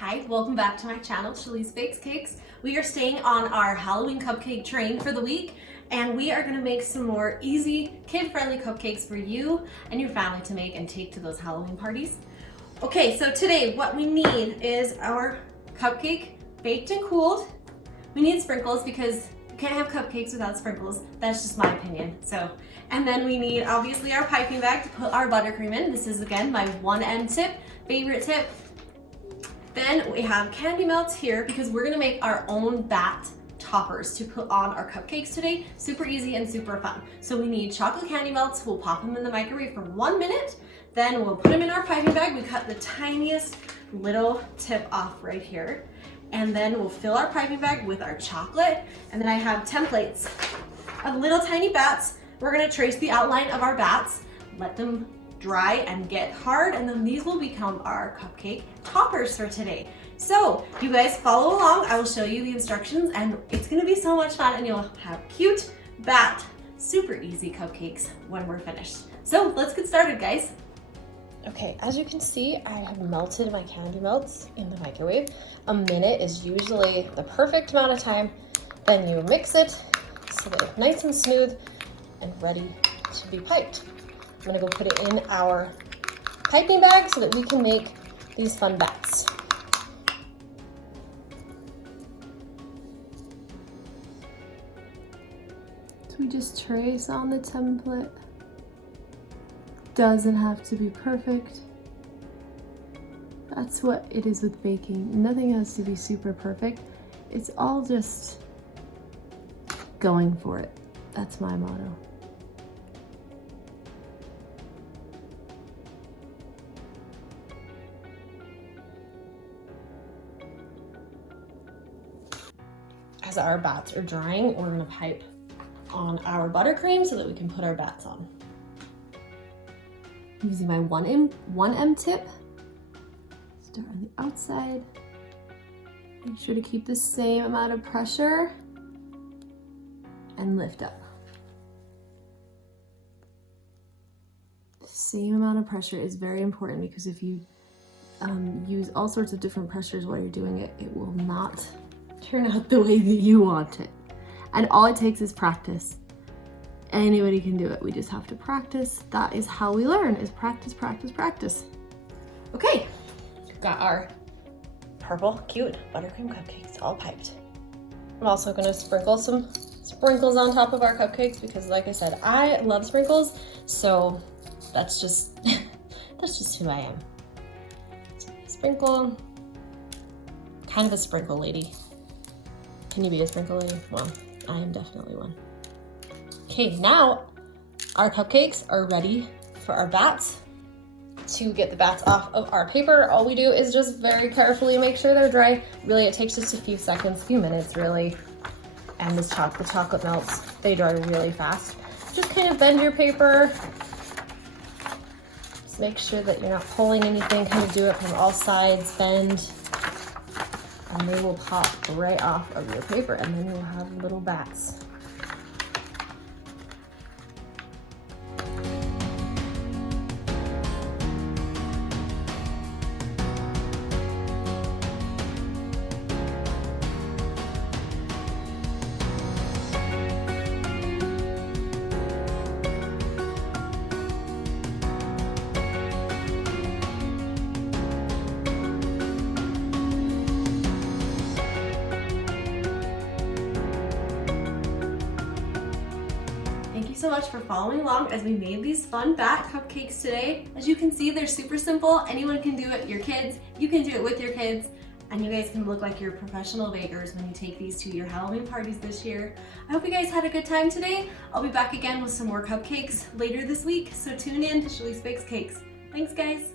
Hi, welcome back to my channel, Chaleese Bakes Cakes. We are staying on our Halloween cupcake train for the week, and we are gonna make some more easy, kid-friendly cupcakes for you and your family to make and take to those Halloween parties. Okay, so today what we need is our cupcake baked and cooled. We need sprinkles because you can't have cupcakes without sprinkles. That's just my opinion. And then we need obviously our piping bag to put our buttercream in. This is again my 1M tip, favorite tip. Then we have candy melts here because we're gonna make our own bat toppers to put on our cupcakes today. Super easy and super fun. So we need chocolate candy melts. We'll pop them in the microwave for 1 minute. Then we'll put them in our piping bag. We cut the tiniest little tip off right here. And then we'll fill our piping bag with our chocolate. And then I have templates of little tiny bats. We're gonna trace the outline of our bats, let them dry and get hard, and then these will become our cupcake toppers for today. So you guys follow along. I will show you the instructions and it's gonna be so much fun, and you'll have cute bat, super easy cupcakes when we're finished. So let's get started, guys. Okay, as you can see, I have melted my candy melts in the microwave. A minute is usually the perfect amount of time. Then you mix it so that it's nice and smooth and ready to be piped. I'm gonna go put it in our piping bag so that we can make these fun bats. So we just trace on the template. Doesn't have to be perfect. That's what it is with baking. Nothing has to be super perfect. It's all just going for it. That's my motto. As our bats are drying, we're gonna pipe on our buttercream so that we can put our bats on. I'm using my 1M tip. Start on the outside. Make sure to keep the same amount of pressure and lift up. The same amount of pressure is very important because if you use all sorts of different pressures while you're doing it, it will not turn out the way that you want it. And all it takes is practice. Anybody can do it. We just have to practice. That is how we learn, is practice, practice, practice. Okay, we've got our purple, cute buttercream cupcakes all piped. I'm also gonna sprinkle some sprinkles on top of our cupcakes because, like I said, I love sprinkles, so that's just who I am. So sprinkle, kind of a sprinkle lady. Can you be a sprinkle lady? Well, I am definitely one. Okay, now our cupcakes are ready for our bats. To get the bats off of our paper, all we do is just very carefully make sure they're dry. Really, it takes just a few seconds, few minutes really. And the chocolate melts, they dry really fast. Just kind of bend your paper. Just make sure that you're not pulling anything, kind of do it from all sides, bend. And they will pop right off of your paper, and then you'll have little bats. Thank you so much for following along as we made these fun bat cupcakes today. As you can see, they're super simple. Anyone can do it. Your kids, you can do it with your kids, and you guys can look like you're professional bakers when you take these to your Halloween parties this year. I hope you guys had a good time today. I'll be back again with some more cupcakes later this week, so tune in to Chaleese Bakes Cakes. Thanks, guys.